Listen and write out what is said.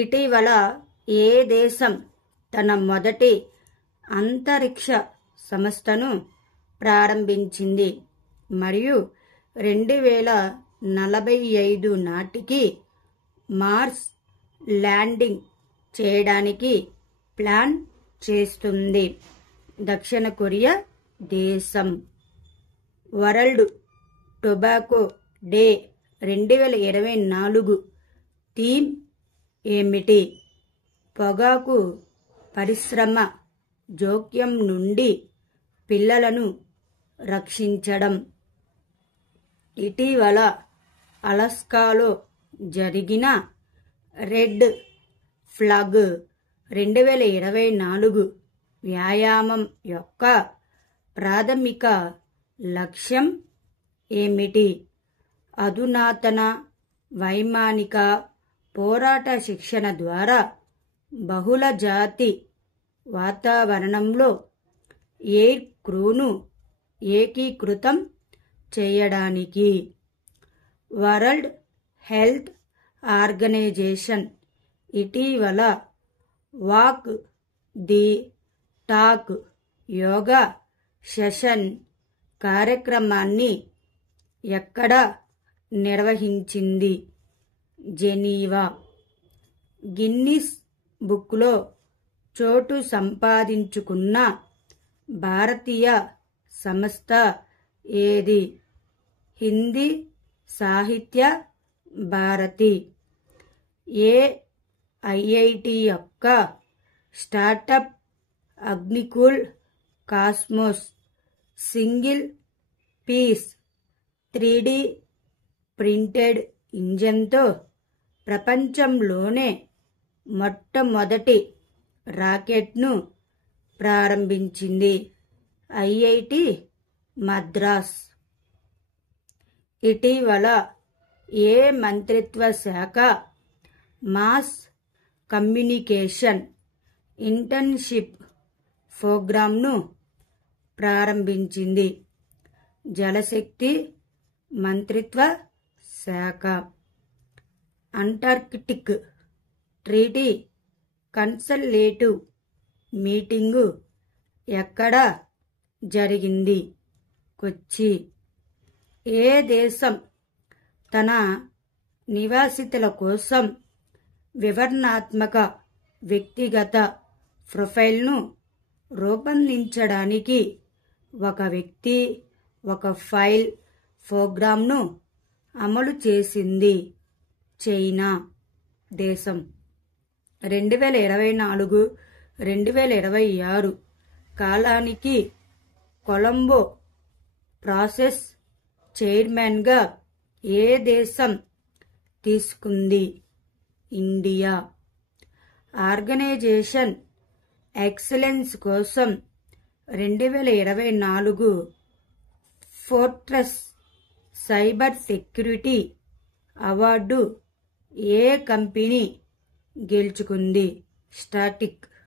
ఇటీవల ఏ దేశం తన మొదటి అంతరిక్ష సంస్థను ప్రారంభించింది మరియు 2045 నాటికి మార్స్ ల్యాండింగ్ చేయడానికి ప్లాన్ చేస్తుంది? దక్షిణ కొరియా దేశం. వరల్డ్ టొబాకో డే 2024 థీమ్ ఏమిటి? పొగాకు పరిశ్రమ జోక్యం నుండి పిల్లలను రక్షించడం. ఇటీవల అలాస్కాలో జరిగిన రెడ్ ఫ్లాగ్ 2024 వ్యాయామం యొక్క ప్రాథమిక లక్ష్యం ఏమిటి? అధునాతన వైమానిక పోరాట శిక్షణ ద్వారా బహుళ జాతి వాతావరణంలో ఎయిర్ క్రూను ఏకీకృతం చేయడానికి. వరల్డ్ హెల్త్ ఆర్గనైజేషన్ ఇటీవల walk the talk yoga session కార్యక్రమాన్ని ఎక్కడ నిర్వహించింది? జెనీవా. గిన్నిస్ బుక్లో చోటు సంపాదించుకున్న భారతీయ సంస్థ ఏది? హిందీ సాహిత్య భారతి. ఏ ఐఐటి యొక్క startup Agnikul Cosmos single piece 3D printed ఇంజన్తో ప్రపంచంలోనే మొట్టమొదటి రాకెట్ను ప్రారంభించింది? ఐఐటి మద్రాస్. ఇటీవల ఏ మంత్రిత్వ శాఖ మాస్ కమ్యూనికేషన్ ఇంటర్న్షిప్ ప్రోగ్రాంను ప్రారంభించింది? జలశక్తి మంత్రిత్వ శాఖ. అంటార్కిటిక్ ట్రీటీ కన్సల్టేటివ్ మీటింగు ఎక్కడ జరిగింది? కొచ్చి. ఏ దేశం తన నివాసితుల కోసం వివరణాత్మక వ్యక్తిగత ప్రొఫైల్ను రూపొందించడానికి ఒక వ్యక్తి ఒక ఫైల్ ప్రోగ్రాంను అమలు చేసింది? చైనా దేశం. 2024-2026 కాలానికి కొలంబో ప్రాసెస్ చైర్మన్గా ఏ దేశం తీసుకుంది? ఇండియా. ఆర్గనైజేషన్ ఎక్సలెన్స్ కోసం 2024 ఫోర్ట్రెస్ సైబర్ సెక్యూరిటీ అవార్డు ఏ కంపెనీ గెలుచుకుంది? స్టాటిక్.